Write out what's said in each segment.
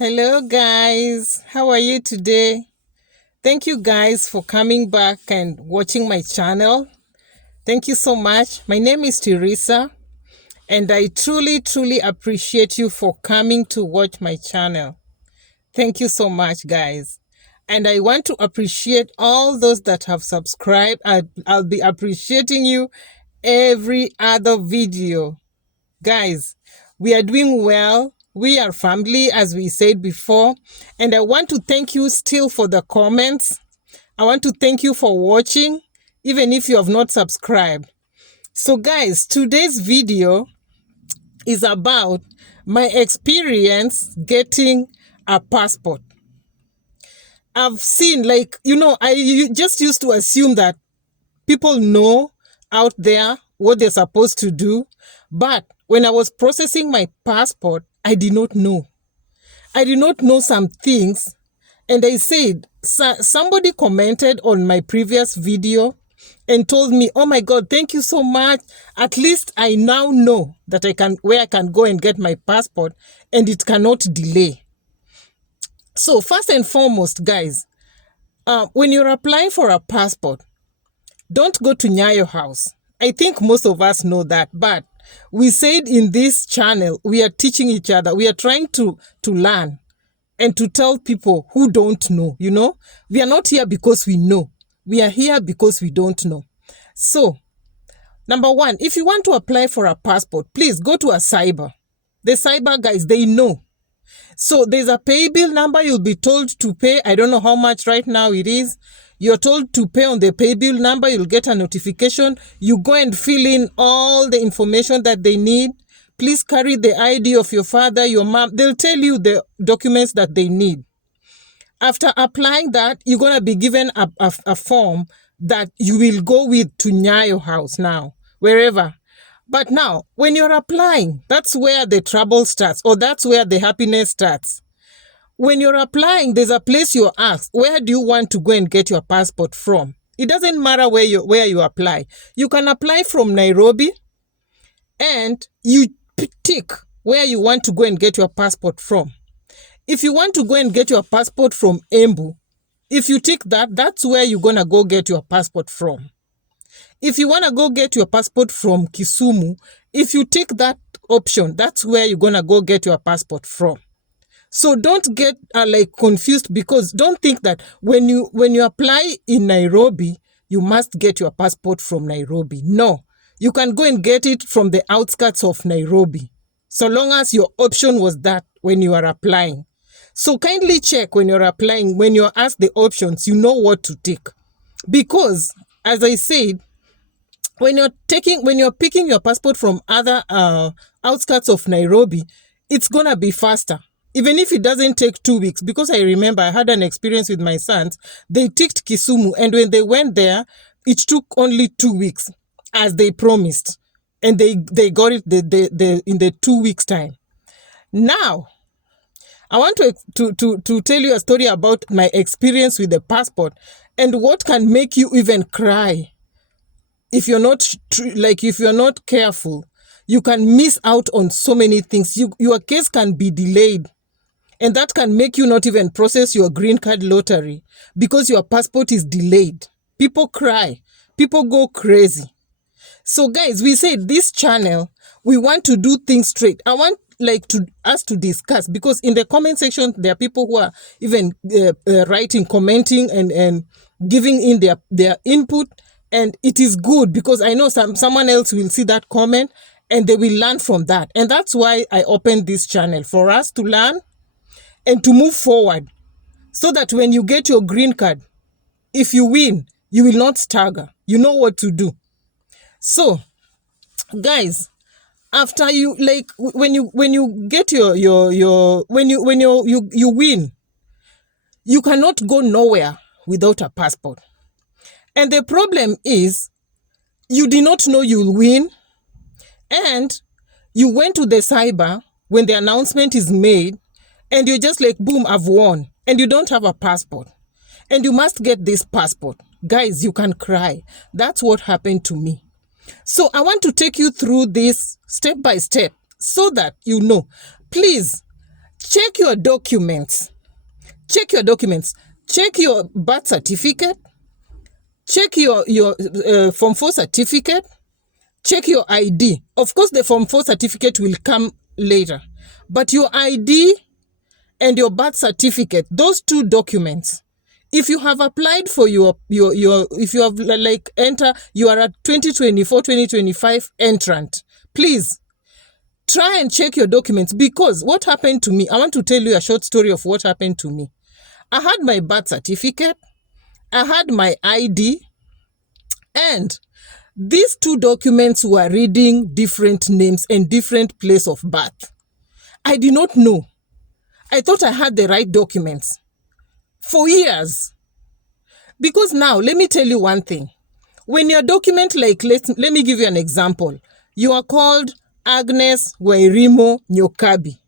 Hello, guys. How are you today? Thank you, guys, for coming back and watching my channel. Thank you so much. My name is Teresa, and I truly, truly appreciate you for coming to watch my channel. Thank you so much, guys. And I want to appreciate all those that have subscribed. I'll be appreciating you every other video. Guys, we are doing well. We are family, as we said before. And I want to thank you still for the comments. I want to thank you for watching, even if you have not subscribed. So guys, today's video is about my experience getting a passport. I've seen, I just used to assume that people know out there what they're supposed to do. But when I was processing my passport, I did not know. I did not know some things. And I said, somebody commented on my previous video and told me, oh my God, thank you so much. At least I now know that where I can go and get my passport and it cannot delay. So first and foremost, guys, when you're applying for a passport, don't go to Nyayo House. I think most of us know that, but we said in this channel, we are teaching each other. We are trying to learn and to tell people who don't know, We are not here because we know. We are here because we don't know. So, number one, if you want to apply for a passport, please go to a cyber. The cyber guys, they know. So there's a pay bill number you'll be told to pay. I don't know how much right now it is. You're told to pay on the pay bill number. You'll get a notification. You go and fill in all the information that they need. Please carry the ID of your father, your mom. They'll tell you the documents that they need. After applying that, you're going to be given a form that you will go with to Nyayo House now, wherever. But now, when you're applying, that's where the trouble starts, or that's where the happiness starts. When you're applying, there's a place you're asked, where do you want to go and get your passport from? It doesn't matter where you apply. You can apply from Nairobi, and you tick where you want to go and get your passport from. If you want to go and get your passport from Embu, if you tick that, that's where you're going to go get your passport from. If you want to go get your passport from Kisumu, if you tick that option, that's where you're going to go get your passport from. So don't get confused, because don't think that when you apply in Nairobi, you must get your passport from Nairobi. No, you can go and get it from the outskirts of Nairobi, so long as your option was that when you are applying. So kindly check when you're applying, when you're asked the options, you know what to tick. Because, as I said, when you're picking your passport from other outskirts of Nairobi, it's gonna be faster. Even if it doesn't take 2 weeks, because I remember I had an experience with my sons. They ticked Kisumu, and when they went there, it took only 2 weeks, as they promised, and they got it in the 2 weeks time. Now, I want to tell you a story about my experience with the passport and what can make you even cry. If you're not careful, you can miss out on so many things. Your case can be delayed, and that can make you not even process your green card lottery because your passport is delayed. People cry. People go crazy. So guys, we say this channel, we want to do things straight. I want us to discuss, because in the comment section, there are people who are even writing, commenting, and giving in their input. And it is good, because I know someone else will see that comment and they will learn from that. And that's why I opened this channel, for us to learn and to move forward, so that when you get your green card, if you win, you will not stagger. You know what to do. So, guys, after you when you get when you win, you cannot go nowhere without a passport. And the problem is, you did not know you'll win, and you went to the cyber when the announcement is made, and you're just like, boom, I've won, and you don't have a passport, and you must get this passport. Guys, you can cry. That's what happened to me. So I want to take you through this step by step, so that you know. Please check your documents. Check your documents. Check your birth certificate. Check your Form 4 certificate. Check your ID. Of course, the Form 4 certificate will come later. But your ID and your birth certificate, those two documents, if you have applied for your if you have like you are a 2024-2025 entrant, please try and check your documents, because what happened to me, I want to tell you a short story of what happened to me. I had my birth certificate, I had my ID, and these two documents were reading different names and different place of birth. I did not know. I thought I had the right documents for years. Because now, let me tell you one thing. When your document, like, let me give you an example. You are called Agnes Wairimo Nyokabi.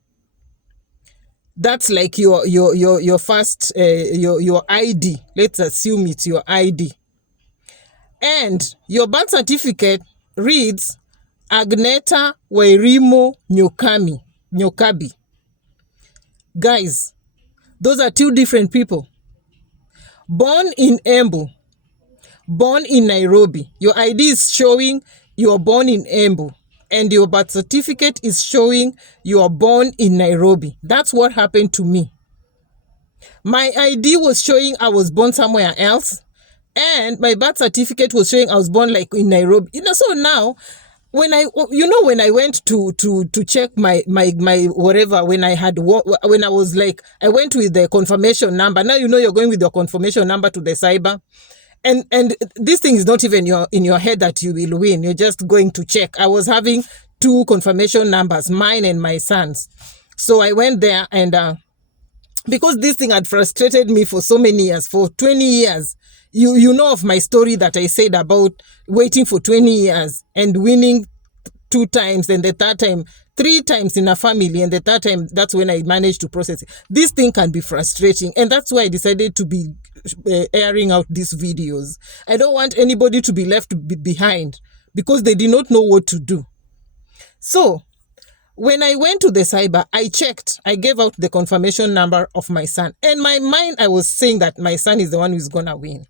That's like your first, your ID. Let's assume it's your ID. And your birth certificate reads Agneta Wairimo Nyokabi. Guys, those are two different people. Born in Embu, born in Nairobi. Your ID is showing you are born in Embu, and your birth certificate is showing you are born in Nairobi. That's what happened to me. My ID was showing I was born somewhere else, and my birth certificate was showing I was born like in Nairobi. So now, when I went to check my whatever, when I was like, I went with the confirmation number. Now you're going with your confirmation number to the cyber, and this thing is not even in your head that you will win. You're just going to check. I was having two confirmation numbers, mine and my son's. So I went there, and because this thing had frustrated me for so many years, for 20 years. You know of my story that I said about waiting for 20 years and winning 2 times, and the third time 3 times in a family, and the third time, that's when I managed to process it. This thing can be frustrating, and that's why I decided to be airing out these videos. I don't want anybody to be left behind because they did not know what to do. So when I went to the cyber, I checked. I gave out the confirmation number of my son. In my mind, I was saying that my son is the one who's going to win.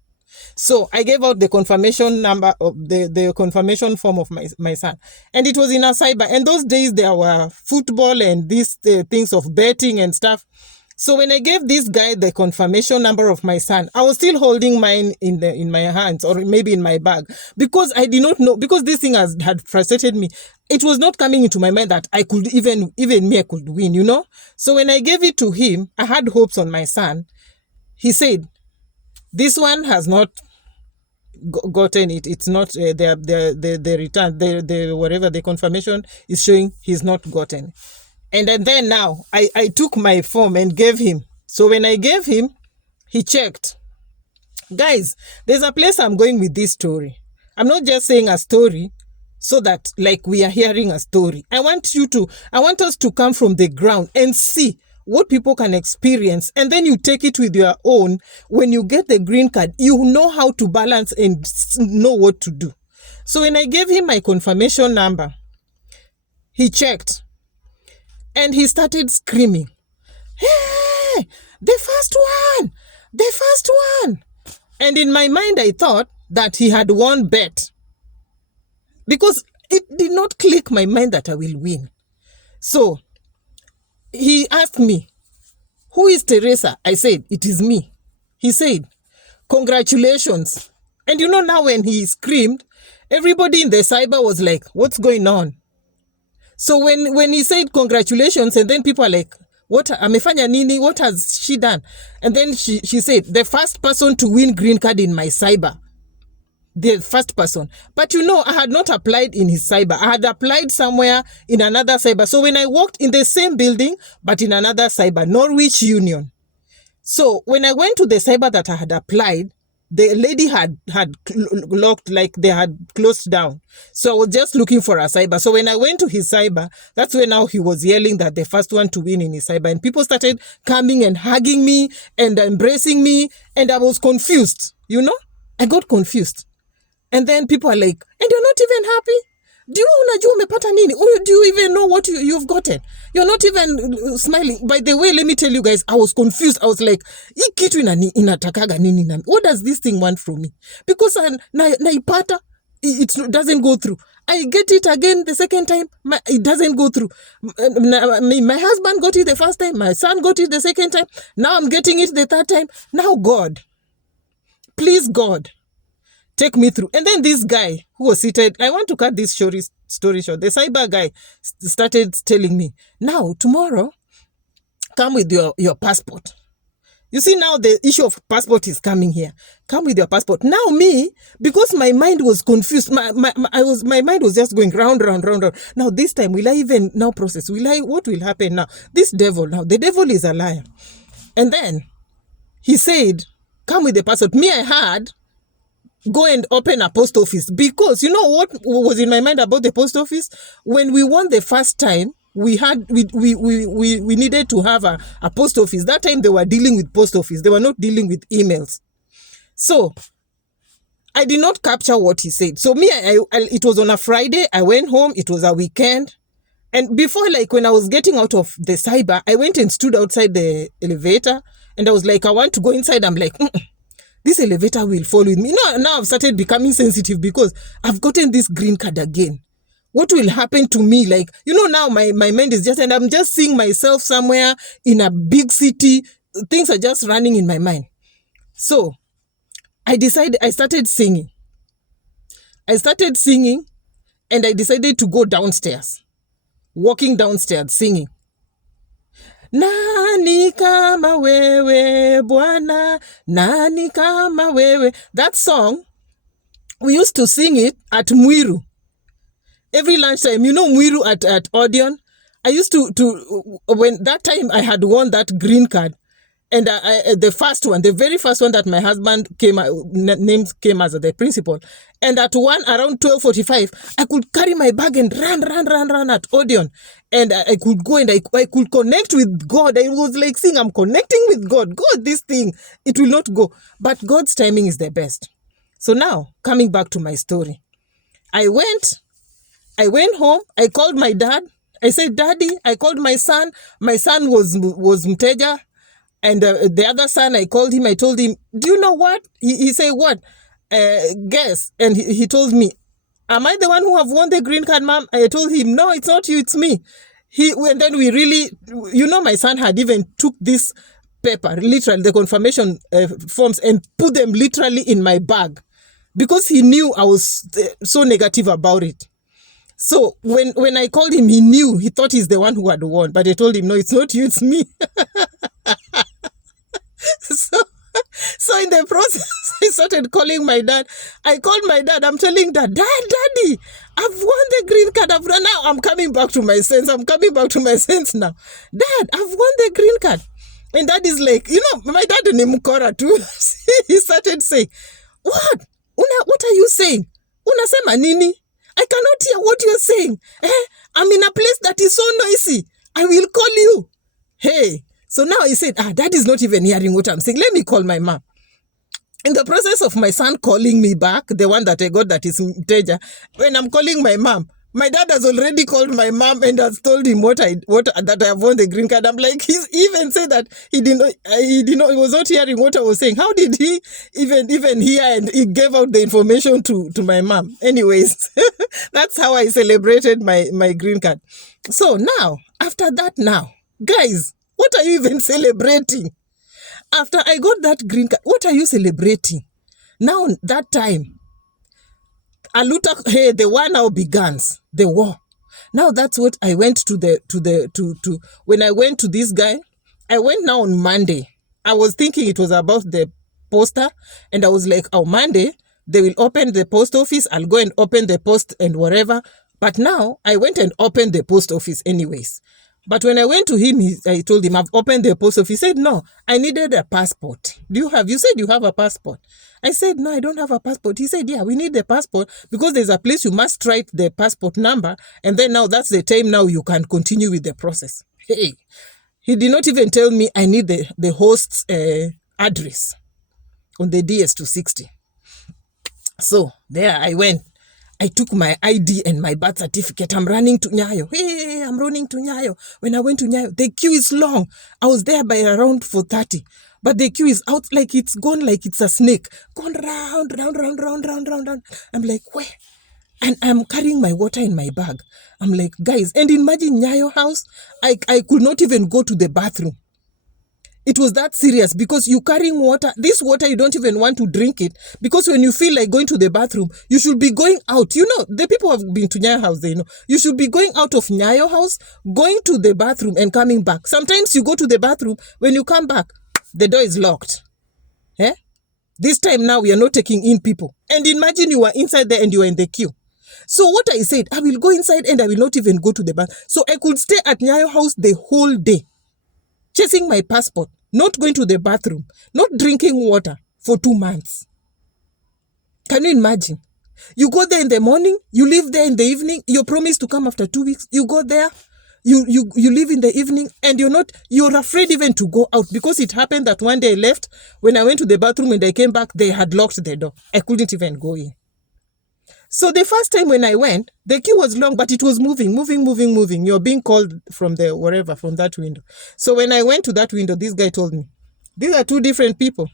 So I gave out the confirmation number of the confirmation form of my son. And it was in a cyber. And those days there were football and these things of betting and stuff. So when I gave this guy the confirmation number of my son, I was still holding mine in my hands, or maybe in my bag, because I did not know, because this thing had frustrated me. It was not coming into my mind that I could even me, I could win, So when I gave it to him, I had hopes on my son. He said, this one has not gotten it. It's not the return, the whatever the confirmation is showing, he's not gotten. And then now I took my form and gave him. So when I gave him, he checked. Guys, there's a place I'm going with this story. I'm not just saying a story so that like we are hearing a story. I want us to come from the ground and see what people can experience, and then you take it with your own. When you get the green card, you know how to balance and know what to do. So when I gave him my confirmation number, he checked and he started screaming, "Hey, the first one, the first one." And in my mind, I thought that he had won bet, because it did not click my mind that I will win. So he asked me, "Who is Teresa?" I said, "It is me." He said, "Congratulations." And now when he screamed, everybody in the cyber was like, "What's going on?" So when he said congratulations, and then people are like, "What amefanya nini? What has she done?" And then she said, "The first person to win green card in my cyber." The first person. But I had not applied in his cyber. I had applied somewhere in another cyber. So when I walked in the same building, but in another cyber, Norwich Union. So when I went to the cyber that I had applied, the lady had locked, like they had closed down. So I was just looking for a cyber. So when I went to his cyber, that's when now he was yelling that the first one to win in his cyber. And people started coming and hugging me and embracing me. And I was confused, I got confused. And then people are like, "And you're not even happy? Do you unajua umepata nini? Do you even know what you've gotten? You're not even smiling. By the way, let me tell you guys, I was confused. I was like, hii kitu inatakaga nini nami? What does this thing want from me? Because naipata, it doesn't go through. I get it again the second time, it doesn't go through. My husband got it the first time, my son got it the second time, now I'm getting it the third time. Now God, please God, take me through. And then this guy who was seated, I want to cut this story short. The cyber guy started telling me, now tomorrow, come with your passport. You see, now the issue of passport is coming here. Come with your passport. Now me, because my mind was confused, my mind was just going round. Now this time, will I even now process? What will happen now? This devil now, the devil is a liar. And then he said, come with the passport. Me, I had, go and open a post office, because you know what was in my mind about the post office? When we won the first time, we needed to have a post office. That time they were dealing with post office. They were not dealing with emails. So I did not capture what he said. So me, it was on a Friday. I went home. It was a weekend. And before, like when I was getting out of the cyber, I went and stood outside the elevator. And I was like, I want to go inside. I'm like, this elevator will fall with me. Now I've started becoming sensitive because I've gotten this green card again. What will happen to me? Like, now my mind is just, and I'm just seeing myself somewhere in a big city. Things are just running in my mind. So I started singing. And I decided to go downstairs, walking downstairs, singing. Nani kama wewe Bwana, nani kama wewe. That song, we used to sing it at Mwiru. Every lunchtime, Mwiru at Odeon. I used to when that time I had won that green card, and the very first one that my husband came as the principal, and at around 12:45, I could carry my bag and run at Odeon, and I could go and I could connect with God. I was like saying, I'm connecting with God. God, this thing, it will not go. But God's timing is the best. So now, coming back to my story, I went home. I called my dad. I said, Daddy, I called my son. My son was mteja. And the other son, I called him. I told him, do you know what? He said, what? Guess. And he told me, am I the one who have won the green card, Mom? I told him, no, it's not you, it's me. And then we really, my son had even took this paper, literally the confirmation forms, and put them literally in my bag, because he knew I was so negative about it. So when I called him, he knew, he thought he's the one who had won, but I told him, no, it's not you, it's me. So in the process, I started calling my dad. I called my dad. I'm telling Daddy, I've won the green card. Now I'm coming back to my sense. Now. Dad, I've won the green card. And Dad is like, my dad is Mukora too. He started saying, what? What are you saying? Unasema nini? I cannot hear what you're saying. I'm in a place that is so noisy. I will call you. Hey. So now he said, Dad is not even hearing what I'm saying. Let me call my mom. In the process of my son calling me back, the one that I got that is Mteja, when I'm calling my mom, my dad has already called my mom and has told him that I have won the green card. I'm like, he even said that he was not hearing what I was saying. How did he even hear? And he gave out the information to my mom. Anyways, that's how I celebrated my green card. So now, after that now, guys, what are you even celebrating? After I got that green card, what are you celebrating? Now, that time, the war now begins, the war. Now that's what I went to when I went to this guy, I went now on Monday. I was thinking it was about the poster, and I was like, Monday, they will open the post office. I'll go and open the post and whatever. But now I went and opened the post office anyways. But when I went to him, I told him, I've opened the post office. He said, no, I needed a passport. You said you have a passport. I said, no, I don't have a passport. He said, yeah, we need the passport because there's a place you must write the passport number. And then now that's the time now you can continue with the process. Hey, he did not even tell me I need the host's address on the DS260. So there I went. I took my ID and my birth certificate. I'm running to Nyayo. Hey, I'm running to Nyayo. When I went to Nyayo, the queue is long. I was there by around 4:30. But the queue is out like it's gone like it's a snake. Gone round, round, round, round, round, round, round. I'm like, where? And I'm carrying my water in my bag. I'm like, guys, and imagine Nyayo House, I could not even go to the bathroom. It was that serious because you carrying water. This water, you don't even want to drink it because when you feel like going to the bathroom, you should be going out. You know, the people who have been to Nyayo House, they know. You should be going out of Nyayo House, going to the bathroom and coming back. Sometimes you go to the bathroom, when you come back, the door is locked. Eh? This time now, we are not taking in people. And imagine you were inside there and you were in the queue. So what I said, I will go inside and I will not even go to the bath. So I could stay at Nyayo House the whole day, chasing my passport, not going to the bathroom, not drinking water for 2 months. Can you imagine? You go there in the morning, you leave there in the evening, you're promised to come after 2 weeks, you go there, you leave in the evening, and you're afraid even to go out because it happened that one day I left. When I went to the bathroom and I came back, they had locked the door. I couldn't even go in. So the first time when I went, the queue was long, but it was moving. You're being called from the wherever, from that window. So when I went to that window, this guy told me, these are 2 different people.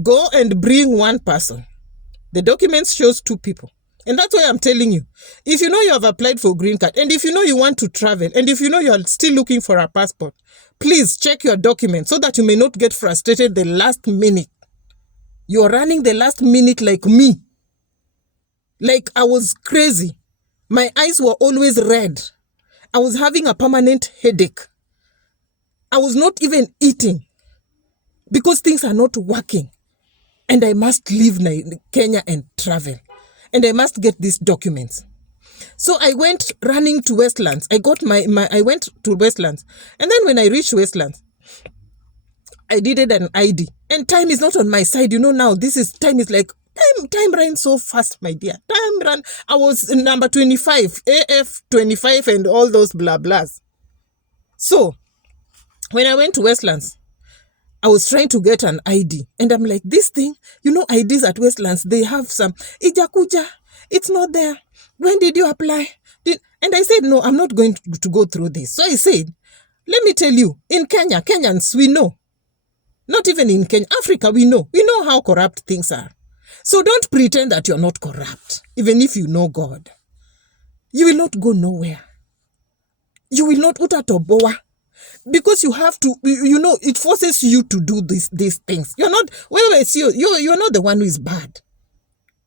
Go and bring 1 person. The documents shows 2 people. And that's why I'm telling you, if you know you have applied for green card, and if you know you want to travel, and if you know you are still looking for a passport, please check your documents so that you may not get frustrated the last minute. You're running the last minute like me. Like I was crazy. My eyes were always red. I was having a permanent headache. I was not even eating because things are not working. And I must leave Kenya and travel. And I must get these documents. So I went running to Westlands. I went to Westlands. And then when I reached Westlands, I needed an ID. And time is not on my side. You know now, time is like, time ran so fast, my dear. Time ran. I was number 25, AF 25 and all those blah blahs. So, when I went to Westlands, I was trying to get an ID. And I'm like, this thing, you know, IDs at Westlands, they have some, Ijakuja, it's not there. When did you apply? And I said, no, I'm not going to go through this. So I said, let me tell you, in Kenya, Kenyans, we know. Not even in Kenya, Africa, we know. We know how corrupt things are. So don't pretend that you're not corrupt, even if you know God. You will not go nowhere. You will not utatoboa. Because you have to, you know, it forces you to do these things. You're not, you're not the one who is bad.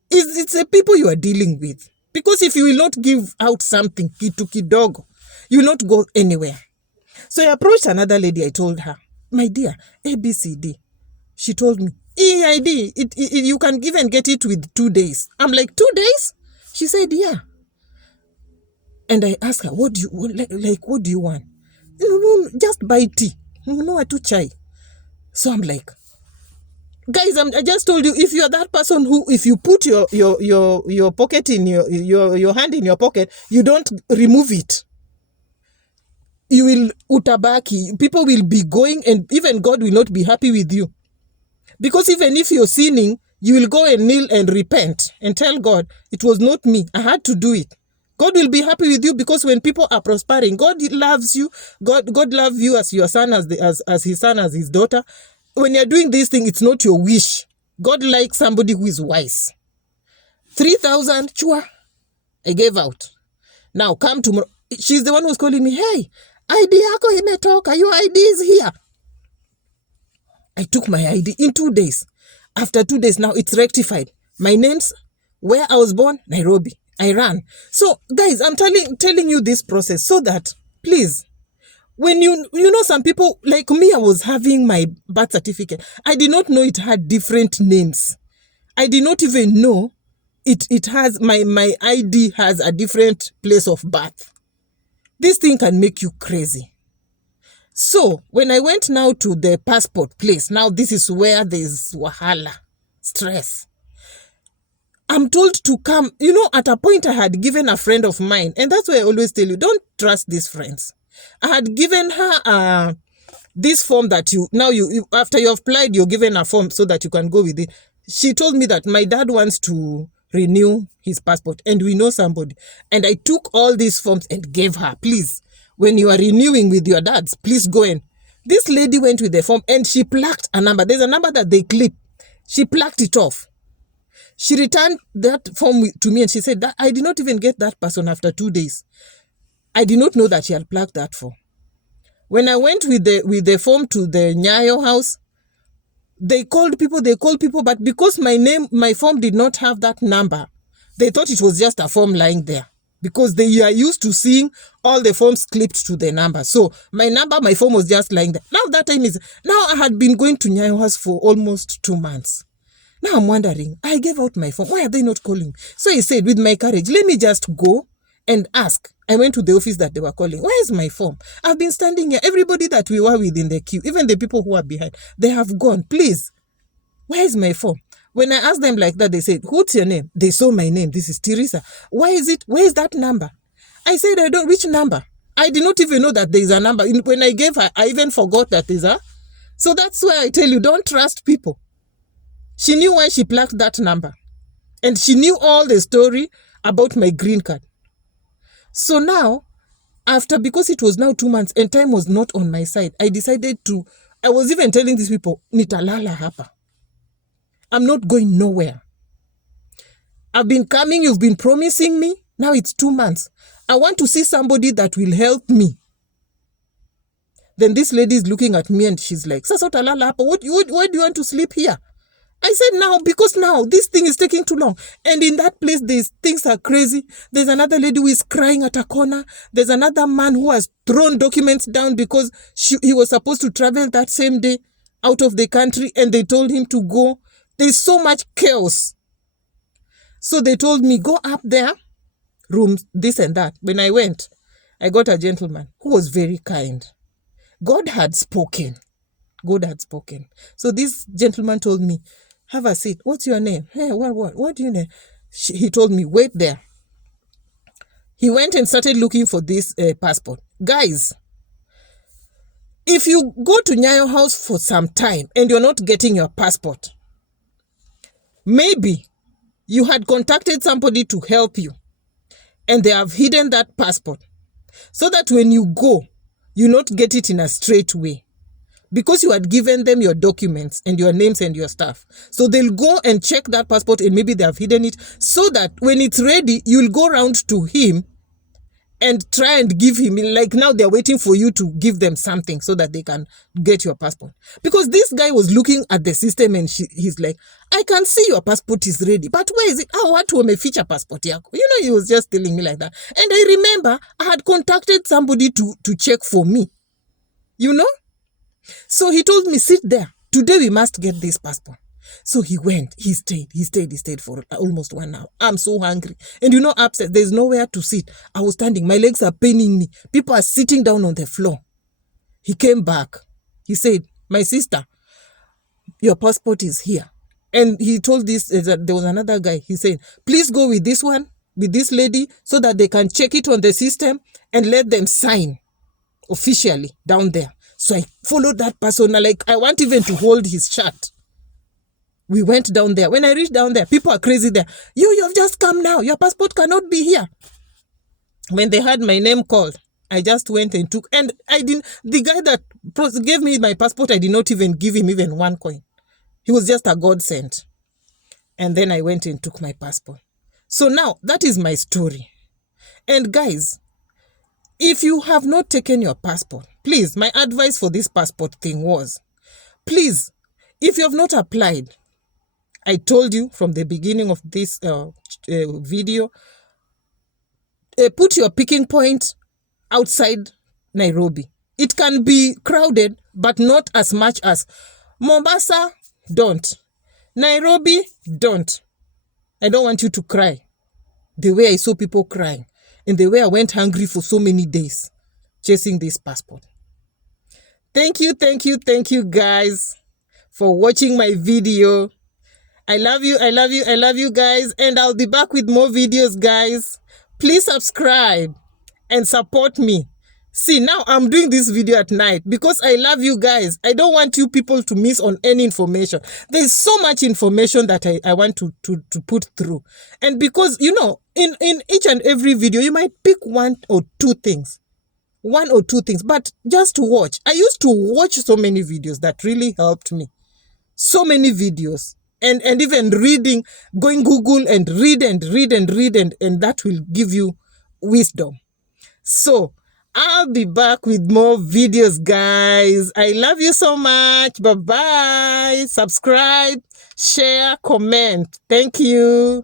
It's the people you are dealing with. Because if you will not give out something, kidogo, you will not go anywhere. So I approached another lady. I told her, my dear, ABCD. She told me, EID, you can even get it with 2 days. I'm like, 2 days? She said, yeah. And I asked her, what do you want? No, just buy tea. No, to chai. So I'm like, guys, I just told you, if you're that person who, if you put your pocket in your hand in your pocket, you don't remove it. You will utabaki. People will be going, and even God will not be happy with you. Because even if you're sinning, you will go and kneel and repent and tell God, it was not me. I had to do it. God will be happy with you because when people are prospering, God loves you. God loves you as your son, as his son, as his daughter. When you're doing this thing, it's not your wish. God likes somebody who is wise. 3,000, chua, I gave out. Now come tomorrow. She's the one who's calling me, hey, ID yako imetoka, your ID is here. I took my ID in 2 days. After 2 days, now it's rectified. My name's where I was born, Nairobi. I ran. So, guys, I'm telling you this process so that, please, when you know some people, like me, I was having my birth certificate. I did not know it had different names. I did not even know it has, my ID has a different place of birth. This thing can make you crazy. So, when I went now to the passport place, now this is where there's wahala, stress. I'm told to come. You know, at a point I had given a friend of mine, and that's why I always tell you, don't trust these friends. I had given her this form that you after you have applied, you're given a form so that you can go with it. She told me that my dad wants to renew his passport, and we know somebody. And I took all these forms and gave her. Please, when you are renewing with your dads, please go in. This lady went with the form and she plucked a number. There's a number that they clip. She plucked it off. She returned that form to me and she said that I did not even get that person after 2 days. I did not know that she had plucked that form. When I went with the form to the Nyayo House, they called people, but because my form did not have that number, they thought it was just a form lying there, because they are used to seeing all the forms clipped to the number. So my form was just lying there. Now that time now I had been going to Nyayo House for almost 2 months. Now I'm wondering, I gave out my form. Why are they not calling? So he said, with my courage, let me just go and ask. I went to the office that they were calling. Where is my form? I've been standing here. Everybody that we were with in the queue, even the people who are behind, they have gone. Please, where is my form? When I asked them like that, they said, what's your name? They saw my name. This is Teresa. Why is it? Where is that number? I said, I don't. Which number? I did not even know that there is a number. When I gave her, I even forgot that there's a. So that's why I tell you, don't trust people. She knew why she plucked that number. And she knew all the story about my green card. So now, because it was now 2 months and time was not on my side, I decided I was even telling these people, nitalala hapa. I'm not going nowhere. I've been coming, you've been promising me. Now it's 2 months. I want to see somebody that will help me. Then this lady is looking at me and she's like, Sasa utalala hapa. Why do you want to sleep here? I said now, because now this thing is taking too long. And in that place, things are crazy. There's another lady who is crying at a corner. There's another man who has thrown documents down because he was supposed to travel that same day out of the country and they told him to go. There's so much chaos. So they told me, go up there, rooms, this and that. When I went, I got a gentleman who was very kind. God had spoken. God had spoken. So this gentleman told me, have a seat. What's your name? Hey, what do you know? He told me, wait there. He went and started looking for this passport. Guys, if you go to Nyayo House for some time and you're not getting your passport, maybe you had contacted somebody to help you and they have hidden that passport so that when you go, you not get it in a straight way. Because you had given them your documents and your names and your stuff. So they'll go and check that passport and maybe they have hidden it so that when it's ready, you'll go around to him and try and give him, like now they're waiting for you to give them something so that they can get your passport. Because this guy was looking at the system and he's like, I can see your passport is ready, but where is it? Oh, what will my feature passport? You know, he was just telling me like that. And I remember I had contacted somebody to check for me, you know? So he told me, sit there. Today we must get this passport. So he went, he stayed for almost 1 hour. I'm so hungry. And you know, upstairs, there's nowhere to sit. I was standing, my legs are paining me. People are sitting down on the floor. He came back. He said, my sister, your passport is here. And he told there was another guy. He said, please go with this one, with this lady, so that they can check it on the system and let them sign officially down there. So I followed that person. Like, I want even to hold his shirt. We went down there. When I reached down there, people are crazy there. You have just come now. Your passport cannot be here. When they had my name called, I just went and took. And the guy that gave me my passport, I did not even give him even 1 coin. He was just a godsend. And then I went and took my passport. So now, that is my story. And guys, if you have not taken your passport, please, my advice for this passport thing was, please, if you have not applied, I told you from the beginning of this video, put your picking point outside Nairobi. It can be crowded, but not as much as Mombasa. Don't. Nairobi, don't. I don't want you to cry the way I saw people crying and the way I went hungry for so many days chasing this passport. Thank you guys for watching my video. I love you guys, and I'll be back with more videos, guys. Please subscribe and support me. See, now I'm doing this video at night because I love you guys. I don't want you people to miss on any information. There's so much information that I want to put through. And because, you know, in each and every video, you might pick one or two things, but just to watch. I used to watch so many videos that really helped me. So many videos. And even reading, going Google and read, and that will give you wisdom. So I'll be back with more videos, guys. I love you so much. Bye-bye. Subscribe, share, comment. Thank you.